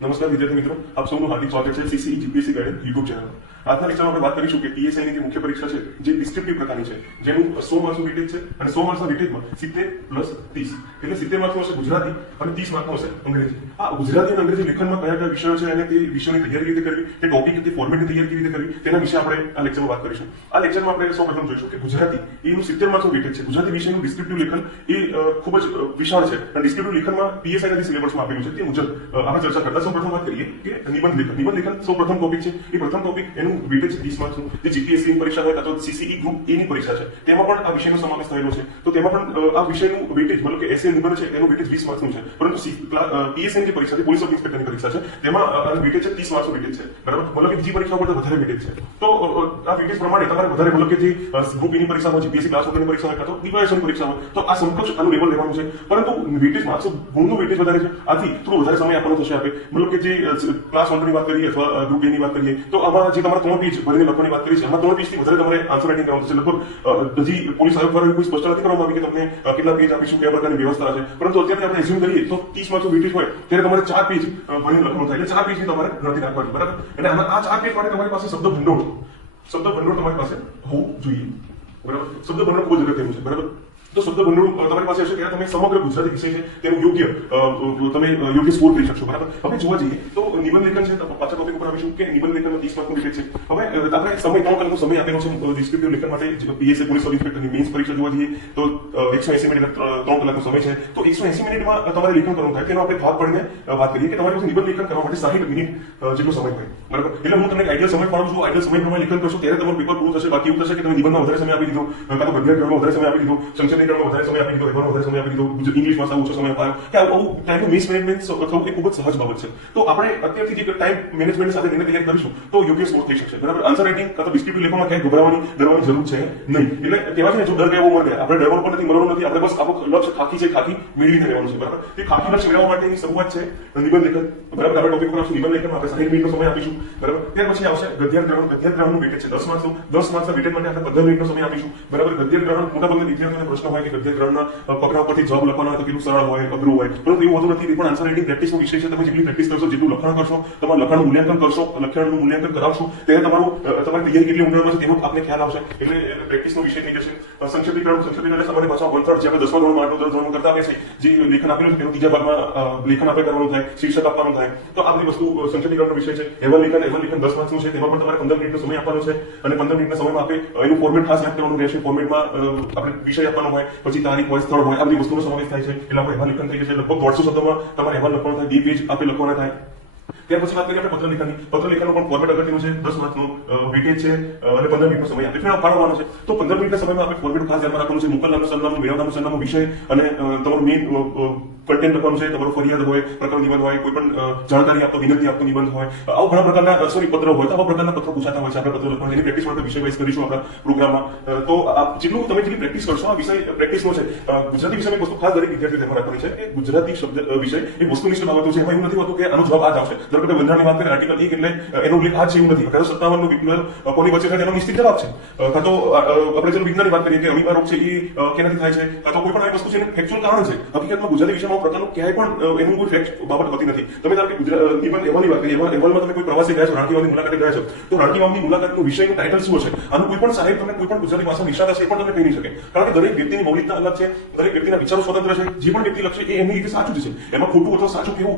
નમસ્કાર વિદ્યાર્થી મિત્રો, આપ સૌનું હાર્દિક સ્વાગત છે CCE GPSC guide YouTube channel. આજના લેક્ચરમાં આપણે વાત કરીશું કે પીએસઆઈ ની જે મુખ્ય પરીક્ષા છે જે ડિસ્ક્રિપ્ટિવ પ્રકારની છે, જેનું 100 માર્ક્સનું વેટેજ છે અને 100 માર્ક્સના વેટેજમાં 70 + 30 એટલે 70 માર્ક્સનું હશે ગુજરાતી અને 30 માર્ક્સનું હશે અંગ્રેજી. આ ગુજરાતી અને અંગ્રેજી લેખનમાં કયા કયા વિષયો છે અને તે વિષયોની તૈયારી કેવી રીતે કરવી, તે ટોપિક તે ફોર્મેટની તૈયારી કેવી રીતે કરવી, તેના વિશે આપણે આ લેક્ચરમાં વાત કરીશું. આ લેક્ચરમાં આપણે સૌપ્રથમ જોઈશું કે ગુજરાતી એનું 70 માર્ક્સનું વેટેજ છે. ગુજરાતી વિષયનું ડિસ્ક્રિપ્ટિવ લેખન એ ખૂબ જ વિશાળ છે અને ડિસ્ક્રિપ્ટિવ લેખનમાં પીએસઆઈ ના જે સિલેબસમાં આપેલું છે તે મુજબ આપણે ચર્ચા કરતા સૌપ્રથમ વાત કરીએ કે નિબંધ લેખન. નિબંધ લેખન સૌપ્રથમ ટોપિક છે. એ પ્રથમ ટોપિક એનું વેટેજ 30 માર્ક્સનું, જે જીપીએસસી ની પરીક્ષા હોય અથવા સીસીઈ ગ્રુપ એ ની પરીક્ષા છે તેમાં પણ આ વિષયનો સમાવેશ થયેલો છે. તો તેમાં પણ આ વિષયનું વેટેજ મતલબ કે એસએ નિબંધ છે એનું વેટેજ 20 માર્ક્સનું છે. પરંતુ પીએસઆઈ ની પરીક્ષા છે, પોલીસ સબ ઇન્સ્પેક્ટરની પરીક્ષા છે, તેમાં વેટેજ છે 30 માર્ક્સનું વેટેજ છે. બરાબર, મતલબ કે બીજી પરીક્ષાઓ કરતા વધારે વેટેજ છે. તો આ વેટેજ પ્રમાણે તમારે વધારે મતલબ કે જે ગ્રુપ એની પરીક્ષા હોય, જીપીએસસી ક્લાસ વગરની પરીક્ષા હોય અથવા ડિવાઇસની પરીક્ષા હોય, તો આ સમકક્ષ આનું લેવલ લેવાનું છે. પરંતુ વેટેજ માર્ક્સ ગુણનું વેટેજ વધારે છે. આથી થોડું વધારે સમય આપવાનો થશે આપણે. મતલબ કે જે ક્લાસ 1 ની વાત કરીએ અથવા ગ્રુપ એ ની વાત કરીએ તો આમાં જે તમારે 3 પેજ ભરીને લખવાની વાત કરી છે, આમાં 3 પેજથી વધારે તમારે આન્સર રાઇટિંગ કરવાનું છે. લગભગ હજી પોલીસ આયોગ દ્વારા કોઈ સ્પષ્ટ નથી કરવામાં આવી કે તમને કેટલા પેજ આપીશું, કયા પ્રકારની વ્યવસ્થા છે. પરંતુ અત્યારે આપણે એઝ્યુમ કરીએ તો 30 માર્ક્સનું વેટેજ હોય ત્યારે તમારે 4 પેજ ભરીને લખવાનું થાય. એટલે 4 પેજની તમારે ગણતરી રાખવાની. બરાબર, એટલે આ 4 પેજ માટે તમારી પાસે શબ્દ ભંડોળ તમારી પાસે હોવું જોઈએ. બરાબર, શબ્દ ભંડોળ ખૂબ જ અગત્યનું છે. બરાબર, તો શબ્દ ભંડોળ તમારી પાસે હશે ત્યારે તમે સમગ્ર ગુજરાતી વિષય છે તેનું યોગ્ય સ્કોર કરી શકશો. બરાબર, હવે જોવા જઈએ તો નિબંધ લેખન છે, પાછા ટોપિક ઉપર આવીશું કે નિબંધ લેખનમાં 30 માર્કનું વેટેજ છે. હવે આપણે સમય 3 કલાકનો સમય આપેલો છે ડિસ્ક્રિપ્ટિવ લેખન માટે. પીએસઆઈ પોલીસ સબ ઇન્સ્પેક્ટરની મેન્સ પરીક્ષા જોવા જઈએ તો 180 મિનિટ 3 કલાકનો સમય છે. તો 180 મિનિટમાં તમારે લેખન કરવાનું થાય. તેનો આપણે ભાગ પડીને વાત કરીએ કે તમારી પાસે નિબંધ લેખન કરવા માટે 60 મિનિટ જેટલો સમય હોય. બરાબર, એટલે હું તમને આઈડિયલ સમય ફાળવું છું. આઈડિયલ સમય પ્રમાણે લેખન કરશો ત્યારે તમારું પેપર પૂરું થશે. બાકી એવું થશે કે તમે નિબંધમાં વધારે સમય આપી દીધો, કાં તો ગદ્ય ગ્રહમાં વધારે સમય આપી દીધો, સંક્ષિપ્તીકરણમાં વધારે સમય આપી દીધો, વધારે સમય આપી દીધો, ઇંગ્લિશમાં ઓછો સમય અપાયો, કે આવું ટાઈમનું મિસમેનેજમેન્ટ થવું એ ખૂબ જ સહજ બાબત છે. તો આપણે અત્યારથી જે ટાઈમ મેનેજમેન્ટ સાથે એને તૈયારી કરીશું તો યોગ્ય સ્કોર થઈ શકશે. બરાબર, આન્સર રાઇટિંગ કાં તો ડિસ્ક્રિપ્ટિવ લેખનમાં ક્યાંય ડરવાની જરૂર છે નહીં. એટલે કહેવાય છે ને, જો ડર ગયો મર ગયા. આપણે ડરવાનું પણ નથી, મરવાનું નથી. આપણે બસ આપણું લક્ષ્ય ખાખી છે, ખાખી મેળવીને રહેવાનું છે. બરાબર, તે ખાખી લક્ષ્ય મેળવવા માટેની શરૂઆત છે નિબંધ લેખન. બરાબર, આપણે ટોપિક પર આવશું નિબંધ લેખનમાં આપણે 60 મિનિટનો સમય આપીશું. બરાબર, ત્યાર પછી આવશે ગદ્યાગ્રહણનું વેટેજ છે 10 માર્ક્સનું. 10 માર્ક્સના વેટેજ માટે આપણે 15 મિનિટનો સમય આપીશું. બરાબર, ગદ્યાગ્રહણ મોટાભાગના વિદ્યાર્થીઓને પ્રશ્ન હોય કે ગદ્યાગ્રહણના ફકરા પરથી જવાબ લખવાના તો કેટલું સરળ હોય, અઘરું હોય. પરંતુ એવું હોતું નથી. એ પણ આન્સર રાઇટિંગ પ્રેક્ટિસનો વિષય છે. તમે જેટલી પ્રેક્ટિસ કરશો, જેટલું લખાણ કરશો, તમારું લખાણનું મૂલ્યાંકન કરશો, લખાણનું મૂલ્યાંકન કરાવશો, ત્યારે તમારી તૈયારી કેટલી ઊંડાણમાં છે તેનો આપને ખ્યાલ આવશે. એટલે પ્રેક્ટિસનો વિષય થઈ જશે. સંક્ષિપ્તીકરણ એટલે સામાન્ય ભાષામાં 1/3 જે આપણે 10મા ધોરણમાં 8મા ધોરણમાં કરતા આવીએ છીએ, જે લેખન આપેલું છે તેનું ત્રીજા ભાગમાં લેખન આપણે કરવાનું થાય, શીર્ષક આપવાનું થાય. તો આ બધી વસ્તુ સંક્ષિપ્તીકરણનો વિષય છે. અહેવાલ લેખન 10 માર્ક્સનું છે. તેમાં પણ તમારે 15 મિનિટનો સમય આપવાનો છે અને 15 મિનિટના સમયમાં આપણે એનું ફોર્મેટ ખાસ યાદ કરવાનું રહેશે. ફોર્મેટમાં આપણે વિષય આપવાનો હોય, પછી તારીખ હોય, સ્થળ હોય, આ બધી વસ્તુનો સમાવેશ થાય છે. એટલે આપણે અહેવાલ લેખન થઈ જશે. લગભગ 150 શબ્દોમાં તમારે અહેવાલ લખવાનો થાય, 2 પેજ આપણે લખવાના થાય. ત્યાર પછી વાત કરીએ આપણે પત્ર લેખનની. પત્ર લેખનનું પણ ફોર્મેટ અગત્યનું છે. 10 માર્ક્સનું વેટેજ છે અને 15 મિનિટનો સમય આપણે ફાળવવાનો છે. તો 15 મિનિટના સમયમાં આપણે ફોર્મેટ ખાસ ધ્યાનમાં રાખવાનું છે. મોકલનારનું સરનામું, મેળવનારનું સરનામું, વિષય અને તમારું મેઇન કન્ટેન્ટ લખવાનું છે. તમારો ફરિયાદ હોય, પ્રકરણ નિબંધ હોય, કોઈ પણ જાણકારી આપતો, વિનંતી આપતો નિબંધ હોય, આવા ઘણા પ્રકારના પત્ર હોય. તો આવા પ્રકારના પત્રો પૂછાતા હોય છે. આપણે પત્રો લખવાની એની પ્રેક્ટિસ માટે વિષય વાઇઝ કરીશું આપણા પ્રોગ્રામમાં. તો જેટલી પ્રેક્ટિસ કરશો, આ વિષય પ્રેક્ટિસનો છે. ગુજરાતી વિષયની વસ્તુ ખાસ દરેક વિદ્યાર્થીઓ ધ્યાનમાં રાખવાની છે કે ગુજરાતી શબ્દ વિષય એ વસ્તુનિષ્ઠ બાબતો છે. એમાં એવું નથી હોતું કે આનો જવાબ આ જ આવશે. ધારો કે બંધારણની વાત કરીએ, આર્ટિકલ 1 એટલે એનો ઉલ્લેખ આ છે એવું નથી. કાં તો 57નું વિકલ્પ કોની વચ્ચે છે તેનો નિશ્ચિત જવાબ છે. કાં તો આપણે ચલો વિજ્ઞાનની વાત કરીએ કે અમીબા રોગ છે એ કેનાથી થાય છે, કાં તો કોઈ પણ આવી વસ્તુ છે એનું ફેક્ચ્યુઅલ કારણ છે. હકીકતમાં ગુજરાતી વિષયમાં પ્રકારનું ક્યાંય પણ એનું કોઈ ફેક્ટ બાબત હોતી નથી. તમે ધારો કે નિબંધ અહેવાલની વાત કરીએ, અહેવાલમાં તમે કોઈ પ્રવાસી ગયા છો, રાણકી વાવની મુલાકાતે ગયા છો, તો રાણકી વાવની મુલાકાતનું વિષયનું ટાઇટલ શું હશે, આનું કોઈ પણ સાહેબ તમને કોઈ પણ ગુજરાતી ભાષામાં નિષ્ણાત હશે એ પણ તમને કહી નહીં શકે. કારણ કે દરેક વ્યક્તિની મૌલિકતા અલગ છે, દરેક વ્યક્તિના વિચારો સ્વતંત્ર છે. જે પણ વ્યક્તિ લખશે એ એમની રીતે સાચું જ છે. એમાં ખોટું અથવા સાચું કેવું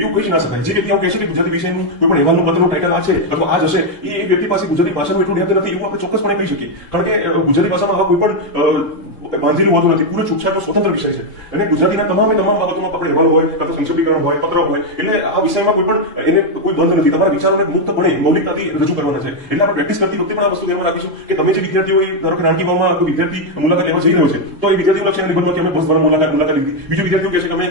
એવું કહી ના શકાય. જે વ્યક્તિ આવું કહેશે કે ગુજરાતી વિષયનું કોઈ પણ અહેવાલનું પત્રનું ટાઇટલ આ છે અથવા આ જ હશે, એ વ્યક્તિ પાસે ગુજરાતી ભાષાનું એટલું ડેપ્થ નથી એવું આપણે ચોક્કસપણે કહી શકીએ. કારણ કે ગુજરાતી ભાષામાં આવા કોઈ પણ બાંધેલું હોતું નથી. પૂરો છૂટછાટનો સ્વતંત્ર વિષય છે અને ગુજરાતીના તમામ બાબતોમાં આપણે અહેવાલ હોય, કાં તો સંક્ષિપ્તીકરણ હોય, પત્ર હોય. એટલે આ વિષયમાં કોઈ પણ એને કોઈ બંધ નથી. તમારા વિચારોને મુક્તપણે મૌલિકતાથી રજૂ કરવાના છે. એટલે આપણે પ્રેક્ટિસ કરતી વખતે પણ આ વસ્તુ ધ્યાનમાં રાખીશું કે તમે જે વિદ્યાર્થીઓ ધારો કે રાણકી વાવમાં કોઈ વિદ્યાર્થી મુલાકાત લેવા જઈ રહ્યો છે, તો એ વિદ્યાર્થીઓ લક્ષે નિબંધમાં કે અમે બસ દ્વારા મુલાકાત લીધી. બીજો વિદ્યાર્થીઓ કહે છે કે અમે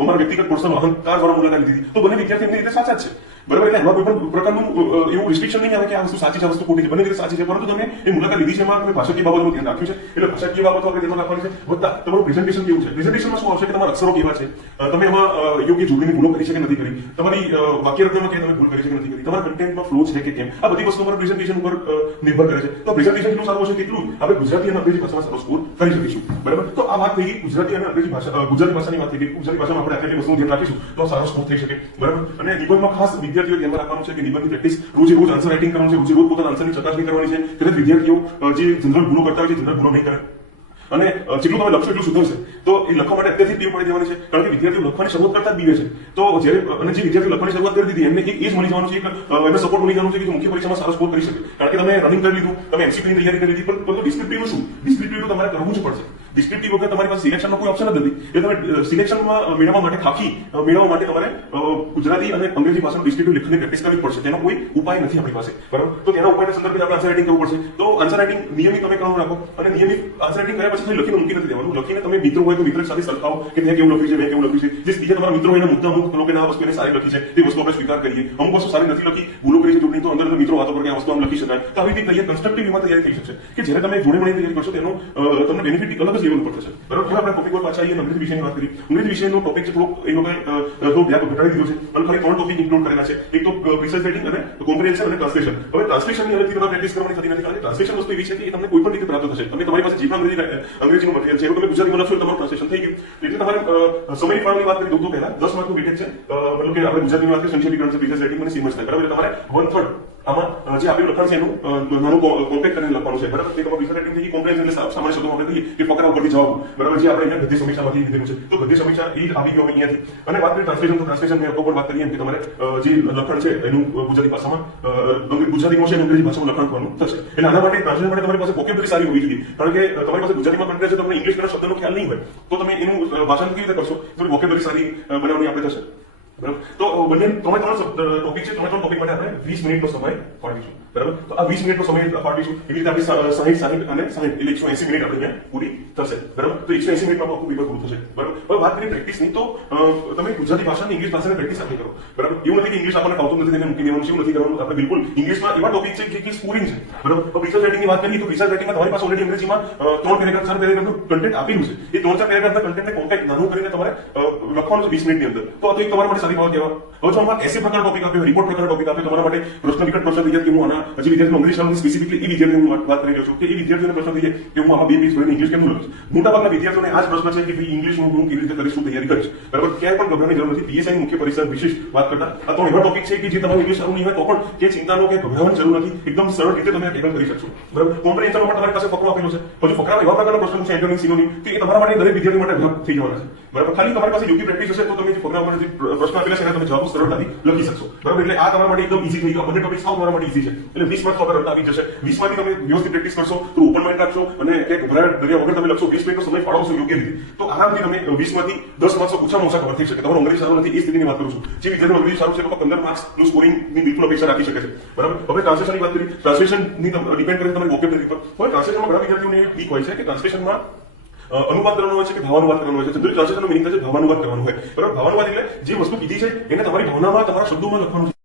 અમારા વ્યક્તિગત પર્સનલ અહંકાર દ્વારા મુલાકાત લીધી. તો બંને વિદ્યાર્થી એમની રીતે સાચા જ છે. બરાબર, એટલે એમાં કોઈ પણ પ્રકારનું એવું રિસ્ટ્રિક્શન નહીં આવે કે આ વસ્તુ સાચી છે, આ વસ્તુ ખોટી છે, બંને રીતે સાચી છે, પરંતુ તમે એ મુલાકાત લીધી છે, એમાં તમે ભાષાકીય બાબતોનું ધ્યાન રાખ્યું છે, એટલે ભાષાકીય બાબતો આપણે ધ્યાનમાં રાખવાની છે. વત્તા તમારું પ્રેઝન્ટેશન કેવું છે, પ્રેઝન્ટેશનમાં શું આવશે કે તમારા અક્ષરો કેવા છે, તમે એમાં યોગ્ય જોડણીની ભૂલો કરી છે કે નથી કરી, તમારી વાક્યરચનામાં કે તમે ભૂલ કરી છે કે નથી કરી, તમારા કન્ટેન્ટમાં ફ્લો છે કે કેમ, આ બધી વસ્તુ તમારા પ્રેઝન્ટેશન ઉપર નિર્ભર કરે છે. તો પ્રેઝન્ટેશન જેટલું સારું હશે તેટલું આપણે ગુજરાતી અને અંગ્રેજી ભાષામાં સારો સ્કોર કરી શકીશું. બરાબર, તો આ વાત થઈ ગઈ ગુજરાતી અને અંગ્રેજી ભાષા, ગુજરાતી ભાષાની વાત થઈ ગઈ. ગુજરાતી ભાષામાં આપણે આટલી વસ્તુનું ધ્યાન રાખીશું તો સારો સ્કોર થઈ શકે. બરાબર, અને નિબંધમાં ખાસ વિદ્યાર્થીઓ ધ્યાનમાં રાખવાનું છે કે નિબંધની પ્રેક્ટિસ રોજે રોજ આન્સર રાઇટિંગ કરવાનું છે, રોજે રોજ પોતાના આન્સરની ચકાસણી કરવાની છે. કદાચ વિદ્યાર્થીઓ જે જનરલ ભૂલો કરતા હોય છે જનરલ ભૂલો નહીં કરે, અને જેટલું તમે લખશો એટલું સુધરશે. તો એ લખવા માટે અત્યારથી ટીમ પાડી દેવાની છે, કારણ કે વિદ્યાર્થીઓ લખવાની શરૂઆત કરતા જ બીવે છે. તો જ્યારે અને જે વિદ્યાર્થીઓ લખવાની શરૂઆત કરી દીધી એમને એ જ મળી જવાનું છે, એમને સપોર્ટ મળી જવાનું છે કે મુખ્ય પરીક્ષામાં સારો સ્કોર કરી શકે. કારણ કે તમે રનિંગ કરી લીધું, તમે એમસીક્યુની તૈયારી કરી લીધી, પરંતુ ડિસ્ક્રિપ્ટિવનું શું? ડિસ્ક્રિપ્ટિવ તો તમારે કરવું જ પડશે. ડિસ્ક્રિપ્ટિવ વગર તમારી પાસે સિલેક્શનનો કોઈ ઓપ્શન જ નથી. એ તમે સિલેક્શનમાં મેળવવા માટે ખાખી મેળવવા માટે તમારે ગુજરાતી અને અંગ્રેજી ભાષાનું ડિસ્ક્રિપ્ટિવ લેખનની પ્રેક્ટિસ કરવી પડશે. તેનો કોઈ ઉપાય નથી આપણી પાસે. બરાબર, તો તેના ઉપાયના સંદર્ભે આપણે આન્સર રાઇટિંગ કરવું પડશે. તો આન્સર રાઇટિંગ નિયમિત તમે કરવાનું રાખો, અને નિયમિત આન્સર રાઇટિંગ કર્યા પછી લખીને મૂકી નથી દેવાનું. લખીને તમે મિત્રો હોય તો મિત્રો સાથે સરખાવો કે મેં કેવું લખ્યું છે, મેં કેવું લખ્યું છે. જે બીજા તમારા મિત્રો એના મુદ્દા અમુક લોકો આ વસ્તુ એને સારી લખી છે, તે વસ્તુ આપણે સ્વીકાર કરીએ. અમુક વસ્તુ સારી નથી લખી, ભૂલો કરી છે જોડણી, તો અંદર મિત્રો વાતો કરે કે આ વસ્તુ આમ લખી શકાય. તો આવી રીતે તૈયાર કન્સ્ટ્રક્ટિવ એમાં તૈયારી થઈ શકશે કે જ્યારે તમે જોડે મળીને તૈયારી કરશો તેનો તમને બેનિફિટ અલગ જ લેવલ ઉપર થશે. બરાબર, હવે આપણે ટોપિક પર પાછા આવીએ. અંગ્રેજી વિષયની વાત કરી. અંગ્રેજી વિષયનો ટોપિક છે થોડોક એ લોકોએ થોડો ગેપ ઘટાડી દીધો છે, અને ખાલી 3 ટોપિક ઇન્ક્લુડ કરેલા છે. એક તો પ્રિસાઇઝ રાઇટિંગ અને કોમ્પ્રિહેન્શન અને ટ્રાન્સલેશન. હવે ટ્રાન્સલેશનની અલગથી તમારે પ્રેક્ટિસ કરવાની થતી નથી, કારણ કે ટ્રાન્સલેશન વસ્તુ એવી છે કે એ તમને કોઈ પણ રીતે પ્રાપ્ત થશે. તમે તમારી પાસે જે પણ અંગ્રેજીનું મટીરિયલ છે એવું તમે ગુજરાતીમાં લખશો તમારું ટ્રાન્સલેશન થઈ ગયું. એટલે તમારે સમયની ફાળવણી વાત કરી દઉં તો પહેલા 10 માર્કનું વેટેજ છે. મતલબ કે આપણે ગુજરાતીની વાત કરીએ સંક્ષેપીકરણ છે, પ્રિસાઇઝ રાઇટિંગ અને સિમજ થાય. બરાબર, એટલે તમારે 1/3 આમાં જે આપેલું લખાણ છે એનું નાનું કોમ્પેક્ટ કરીને લખવાનું છે. બરાબર, તે તમારું પ્રિસાઇઝ રાઇટિંગ થઈ ગઈ. કોમ્પ્રિહેન્શન એટલે સામાન્ય શબ્દોમાં આપણે કહીએ કે ફકરા ઉપરથી જવાબ. બરાબર, જે આપણે અહીંયા ગદ્ય સમીક્ષામાંથી લીધેલું છે, તો ગદ્ય સમીક્ષા એ જ આવી ગયું અહીંયાથી. અને વાત કરીએ ટ્રાન્સલેશન, તો ટ્રાન્સલેશન મેં અગાઉ પણ વાત કરી એમ કે તમારે જે લખાણ છે એનું ગુજરાતી ભાષામાં ગુજરાતીમાં છે અને અંગ્રેજી ભાષામાં લખાણ કરવાનું થશે. એટલે આના માટે ટ્રાન્સલેશન માટે તમારી પાસે વોકેબ્યુલરી સારી હોવી જોઈએ. કારણ કે તમારી પાસે ગુજરાતીમાં કન્ટેન્ટ છે, તમને ઇંગ્લિશ ના શબ્દનો ખ્યાલ નહીં હોય, તો તમે એનું ભાષાંતર કેવી રીતે કરશો? તમારી વોકેબ્યુલરી સારી બનાવવાની આપણે થશે. બરાબર, તો બંને ત્રણ ટોપિક છે. ત્રણ ટોપિક માટે આપણે 20 મિનિટનો સમય ફાળવીશું. બરાબર, તો આ 20 મિનિટનો સમય ફાળવીશું. એવી રીતે આપણે 60 અને 60 એટલે 180 મિનિટ આપણે અહીંયા પૂરી થશે. બરાબર, તો 180 મિનિટમાં આખું પેપર પૂરું થશે. બરાબર, હવે વાત કરીએ પ્રેક્ટિસની, તો તમે ગુજરાતી ભાષા અને ઇંગ્લિશ ભાષાની પ્રેક્ટિસ સાથે કરો. બરાબર, એવું નથી કે ઇંગ્લિશ આપણને ફાવતું નથી તેને મૂકી દેવાનું છે, એવું નથી કરવાનું. આપણે બિલકુલ ઇંગ્લિશમાં એવા ટોપિક છે કે સ્કોરિંગ છે. બરાબર, તો પ્રિસાઇઝ રાઇટિંગની વાત કરીએ તો પ્રિસાઇઝ રાઇટિંગમાં તમારી પાસે ઓલરેડી અંગ્રેજીમાં 3 પેરેગ્રાફ 4 પેરેગ્રાફનું કન્ટેન્ટ આપેલું છે. એ 3-4 પેરેગ્રાફના કન્ટેન્ટને કોમ્પેક્ટ નાનું કરીને તમારે લખવાનું છે 20 મિનિટની અંદર. તો આ તો એક તમારા માટે સારી બાબત કહેવાય. હવે જો આમાં એસે પ્રકારનો ટોપિક આપ્યો, રિપોર્ટ પ્રકારનો ટોપિક આપ્યો, તમારા માટે પ્રશ્ન વિકટ પ્રશ્ન થઈ જાય કે હું આના હજી વિદ્યાર્થીનું અંગ્રેજી શાળાની સ્પેસિફિકલી એ વિદ્યાર્થીની હું વાત કરી રહ્યો છું કે એ વિદ્યાર્થીઓને પ્રશ્ન થઈ જાય કે હું આમાં 2 પેજ ભરીને ઇંગ્લિશ કેમનું લખીશ. મોટાભાગના વિદ્યાર્થીઓને આ જ પ્રશ્ન છે કે ભાઈ ઇંગ્લિશનું હું કેવી રીતે કરીશ, શું તૈયારી કરીશ. બરાબર, ક્યાંય પણ ગભરાવાની જરૂર નથી. પીએસઆઈની મુખ્ય પરીક્ષા વિશેષ વાત કરતા આ તો એવા ટોપિક છે કે જે તમારું ઇંગ્લિશ સારું નહીં હોય તો પણ કે ચિંતાનો કે ગભરાવાની જરૂર નથી. એકદમ સરળ રીતે તમે ટેકલ કરી શકશો. બરાબર, કોમ્પ્રિહેન્શન માટે તમારી પાસે ફકરો આપેલો છે. હજુ ફકરામાં એવા પ્રકારના પ્રશ્નો છે એન્ટોનિમ, સિનોનિમ કે એ તમારા માટે દરેક વિદ્યાર્થી માટે અઘરા થઈ જવાના છે. બરાબર, ખાલી તમારી પાસે યોગ્ય પ્રેક્ટિસ હશે તો તમે જે ફકરા માટે પ્રશ્ન આપેલા છે એને તમે જવાબ સરળતાથી લખી શકશો. બરાબર, એટલે આ તમારા માટે એકદમ ઈઝી થઈ ગયું. બંને ટોપિક સાવ તમારા માટે ઈઝી છે. એટલે 20 માર્ક્સ વગર આવી જશે. 20 માંથી તમે વ્યવસ્થિત પ્રેક્ટિસ કરશો તો ઓપન માઇન્ડ રાખશો અને કે ગભરાટ દરિયા વગર તમે લખશો, 20 મિનિટનો સમય ફાળવશો યોગ્ય રીતે, તો આરામથી તમે 20 માંથી 10 માર્ક્સ ઓછામાં ઓછા કવર થઈ શકે. તમારું અંગ્રેજી સારું નથી એ સ્થિતિની વાત કરું છું. જે વિદ્યાર્થીનું અંગ્રેજી સારું છે એ લોકો 15 માર્ક્સનું સ્કોરિંગની બિલકુલ અપેક્ષા રાખી શકે છે. બરાબર, હવે ટ્રાન્સલેશનની વાત કરી. ટ્રાન્સલેશનની ડિપેન્ડ કરે તમારી વોકેબ્યુલરી પર. હવે ટ્રાન્સલેશનમાં ઘણા વિદ્યાર્થીઓને એક વીક હોય છે કે ટ્રાન્સલેશનમાં અનુવાદ કરવાનો હોય છે કે ભાવાનુવાદ કરવાનો હોય છે. જનરલી ટ્રાન્સલેશનનો મિનિંગ છે ભાવાનુવાદ કરવાનું હોય. બરાબર, ભાવાનુવાદ એટલે જે વસ્તુ કીધી છે એને તમારી ભાવનામાં તમારા શબ્દોમાં લખવાનું છે.